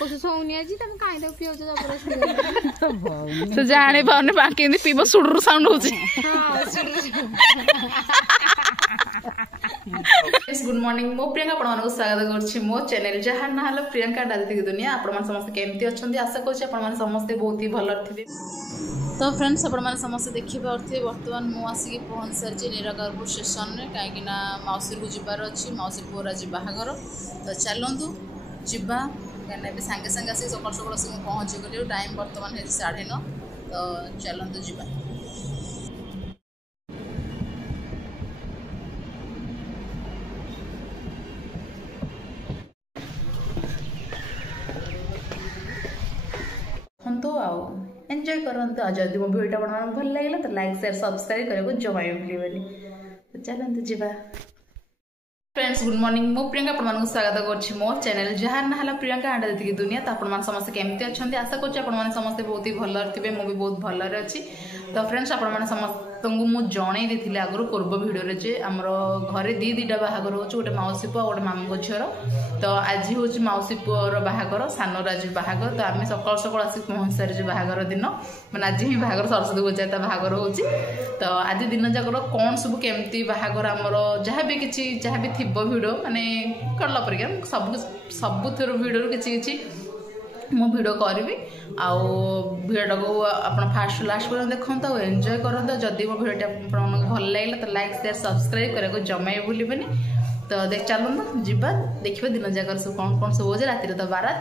से जाने पाने बाकी पीब सुडुर साउंड होची गुड मॉर्निंग मो प्रियंका आपण स्वागत करछि मो चैनल जहाँ ना हलो प्रियंका डालती दुनिया आपण समस्त केमती अछंती आशा करछि आपण समस्त बहुत ही भल थिबे। तो फ्रेंड्स आपण समस्त देखि पारथिबे वर्तमान मु आसी पहुंच सारछि निराकारपुर स्टेशन रे काहेकि ना मौसी को जिबार अछि मौसी पुअर आज बाहागर तो चलंतु जिबा कहना भी संगे संगे आसी सकाळ सकाळ आसी पहुंच गली टाइम वर्तमान है 9:30 तो चलंतु जिबा। तो आओ एंजॉय करंतु आज जदि मो वीडियो आपन भल लागला तो लाइक शेयर सब्सक्राइब करबो जमा भूलिबेनी तो चलंतु जिबा। फ्रेंड्स गुड मॉर्निंग मो प्रियंका आपण स्वागत करछि मो चैनल जहाँ ना हला प्रियंका आंडा देती दुनिया तो आपण समस्त केमती अछंती आशा करछि आपण समस्त बहुत ही भल थिबे मो भी बहुत भल रे अछि। तो फ्रेंड्स आपण समस्त तुमको मु जणै देथिले आगरो पूर्व वीडियो रे जे हमरो घरे दीटा बाहागर होछ गोटे मौसी पुआ गोटे मामू झियर तो आज होछ मौसी पुअर बाहागर सानो राज बाहागर तो आमे सकाळ सकाळ आसी पहुंच सारे जे बाहागर दिन माने आज ही बाहागर सरस्वती पूजा ता बाहागर होची तो आज दिन जाकर कोन सब केमती बाहागर हमरो जहा भी किछि जहा भी थिबो वीडियो माने करला परिका सब थरो वीडियो किछि किछि मो वीडियो करी आउ वीडियो को आप फास्ट लास्ट पर देखते और एंजॉय करते जदि मो वीडियो भल लगे तो लाइक शेयर सब्सक्राइब करने जमा भूलिबेनी तो देख चलते जीवा देखिए दिन जाकर सब कौन कौन सब हो राति तो बारात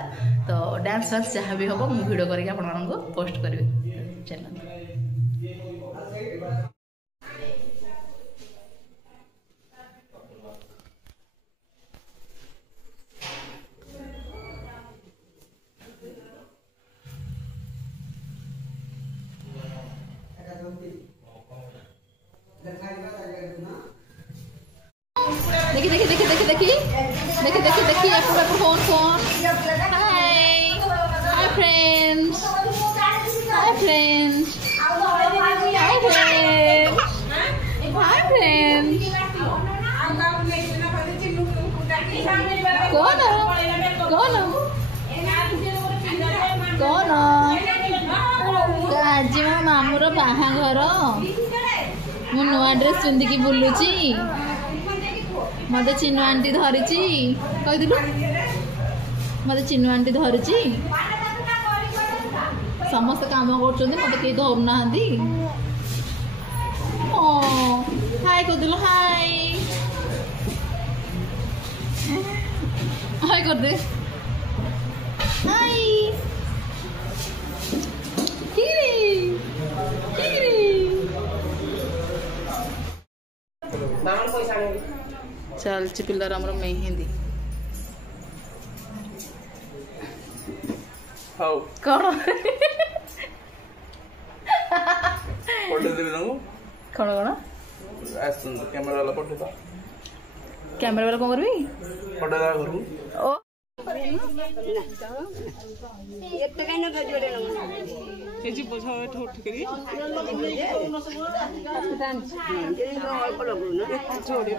तो डांस वांस जहाँ भी हम मु वीडियो करके आपको पोस्ट करी चलते। देखी देखी देखी देखी देखी देखी देखी देखी आपको phone phone hi hi friends hi friends hi friends hi friends कौन कौन कौन आज मो मामूर बाहाघर मु नुआ ड्रेस पिंधिकी बुलुची मत चिन्नु आंटी धरी कहीदु मत चिन्नु आंटी धरी समस्त काम कर मत कहीं धरू ना हाय कहीदु हाय हाय कर दे हाय चलची पिलर हमर मेहंदी हाउ कोन फोटो देबे न कोन कोन आसन कैमरा वाला फोटो ता कैमरा वाला कोन करबी फोटो दा करू ओ एते काई न जोडे न ए जी बोझा ठोठ करी जोड़े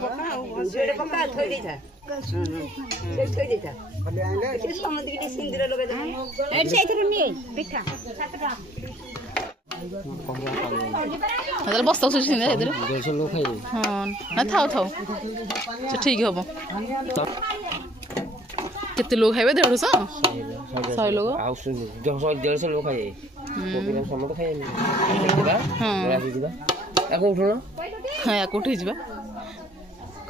पका थोड़ी दे था से थोड़ी था के समुद्र के सिंदूर लगे दे ए से इधर नहीं पिठा 7 टा हदर बस्ता सुछि ने इधर 200 लोग खाइ हां ना थाओ थाओ ठीक हबो कितने लोग खाइबे 150 लोग आउ 150 लोग खाइए प्रोग्राम समस्त खाइए हां जिबा आको उठो हां आको उठी जिबा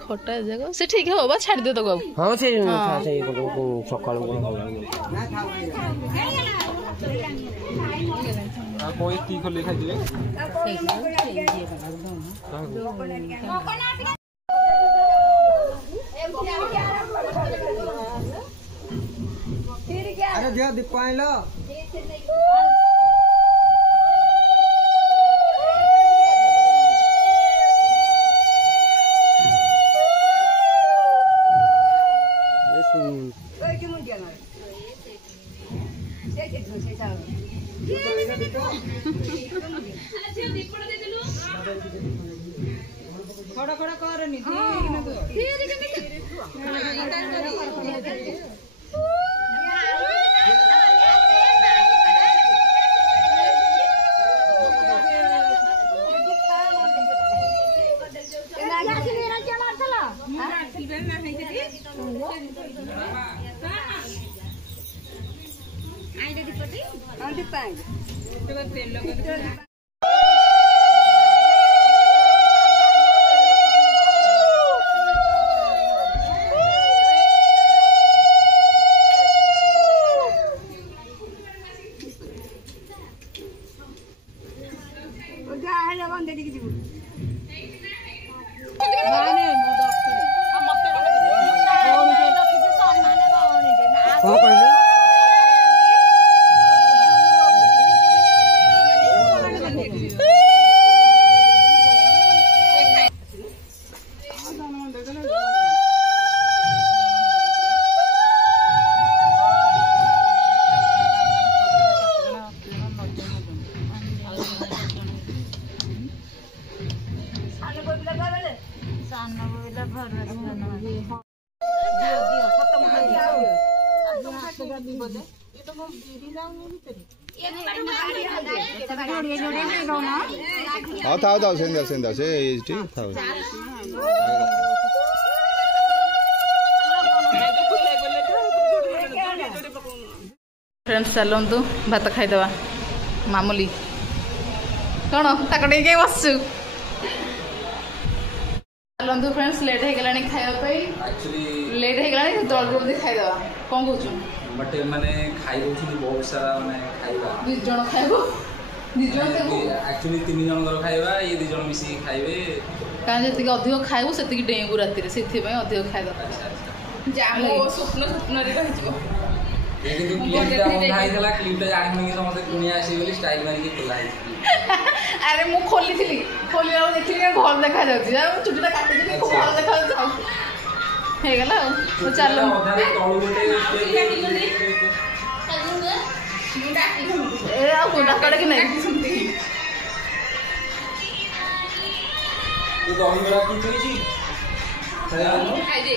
खटा जगह से ठीक है बा छाड़ दे तो हां से को सकाळ को ना आ कोई की खोले खाइ दिए अरे दिया दीपाई लो खड़ा खड़ा कर नी ठीक है हाँ था था सेंदा सेंदा से ठीक था फ्रेंड्स चलतु भात खाईदवा मामूली कौन ताकटे के बसु चलतु फ्रेंड्स लेट हो गलानी खाइबा लेट हो गलानी जल्दी खाईदवा कौन कहूँ बट माने खाई दउथि बहुत सारा माने खाइबा 2 जण खाइबो 2 जण एक्चुअली 3 जण कर खाइबा ये 2 जण मिसी खाइबे का जति अधिक खाइबो सेति डेंगू राति रे सेति पय अधिक खाइ दो जामो स्वप्न रे रहि जिवो ये किंतु क्लिपटा खाइ देला क्लिपटा जानि कि समस्त दुनिया आसी बोली स्टाइल मारी के खोला है अरे मु खोली थिली खोली और देखली घर देखा जाउची आ चुटीटा काटि दिली खूब भल देखा जाउ हे गेला तो चलो ए आ कोडा काडे कि नहीं सुनती तो दही बड़ा की छी खाइ दे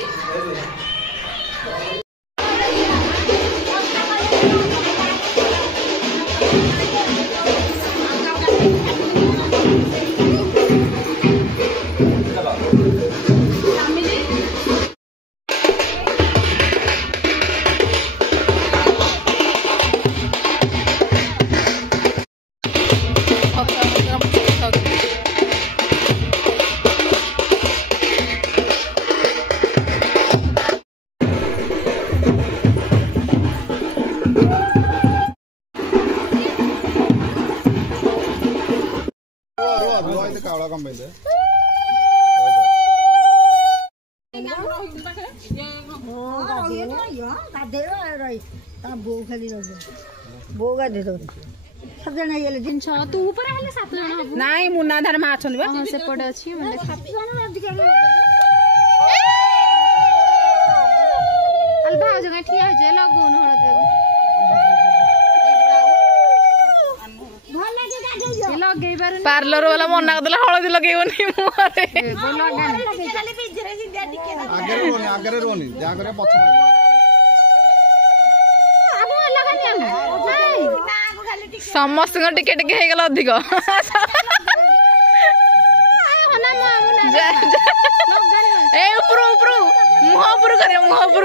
कावड़ा कम बेंदे नाई मुन्ना धार मा अछन बा से पड़े अछि मतलब 7 जन अधिक अलबा जगह ठिया हो जे लगुन हळ दे लगे बार पार्लर वाला मना करदला हळदी लगेबनी मुहरे आगरे रोनी जा करे पछ समस्त टिके टिके हे गेला अधिक ए ऊपर ऊपर मुह ऊपर करे मुह ऊपर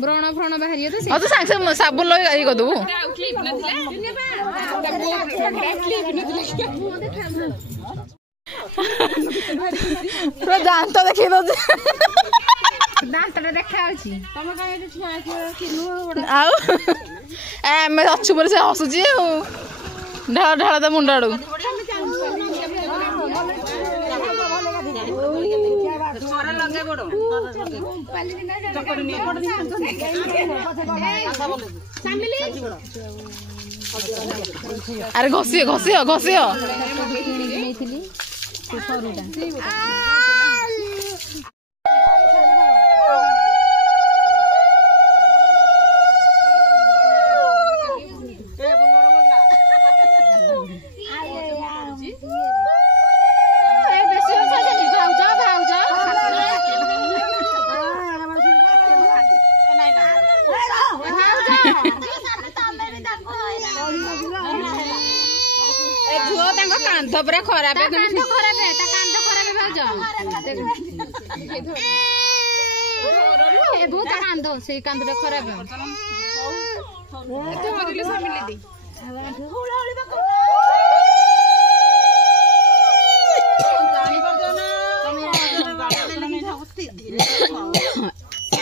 ब्रण फ्रण बाहरी तो तो सांगे साबुन लगे ये कर देबू पूरा दांत देखि दो दांत देखा अछि तमे काहे ठिया किनु आउ ए मैं अच्छु पर से हसुची ढाळ ढाळ त मुंडाडू अरे घसियो घसियो घसियो ପୁରା ଖରାପ ତା କାନ୍ଦ ଖରାପ ଭାଉଜ ଏ ବହୁତ କାନ୍ଦ ସେଇ କାନ୍ଦଟା ଖରାପ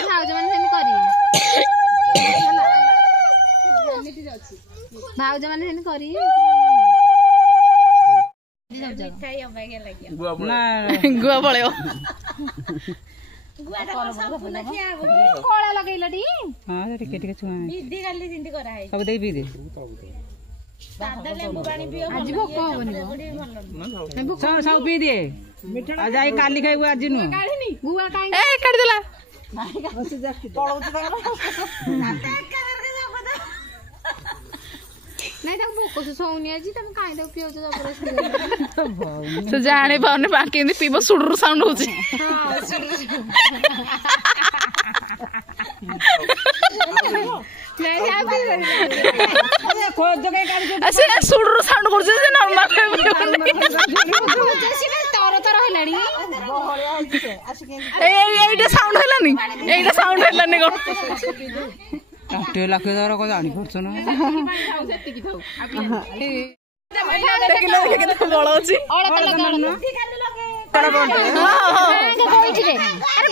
ଭାଉଜ ମାନେ ସେମିତି କରିବେ ଭାଉଜ ମାନେ ସେମିତି କରିବେ ଗୁଆ ପଳେଇବ କଳା ଲଗେଇଲ ଟି ହଁ ଟିକେ ଟିକେ ଛୁଆ ସବୁ ଦେଇ ପିଇ ଦେ ଆଜି ଭୋକ ହବନି ସବୁ ପିଇ ଦିଏ ଆଉ ଯାଇ କାଲି ଖାଇବୁ ଆଜି ନୁହଁ ଗୁଆ କାଇଁ ଏ କାଟିଦେଲା ନାଇଁ ତାକୁ ଭୋକ ଶୋଷ ହଉନି ଆଜି ତମେ କାଇଁ ତାକୁ ପିଉଛ ସେ ଜାଣି ପାରୁନି ବାକି ଏମିତି ପିଇବ ସୁଡୁରୁ ସାଉଣ୍ଡ ହଉଛି ସେ ସୁଡୁରୁ ସାଉଣ୍ଡ କରୁଛି ଯେ ନର୍ମାଲ ତର ତର ହେଲାଣି ଏଇଟା ସାଉଣ୍ଡ ହେଲାନି ଏଇଟା ସାଉଣ୍ଡ ହେଲାନି କଣ ଷାଠିଏ ଲକ୍ଷ ଧର କଣ ଜାଣିପାରୁଛ ନା ଦେଖିଲେ କେତେ ବଳ ଅଛି ଅଳତା ଲଗାଉନ ହଁ ହଁ ଆରେ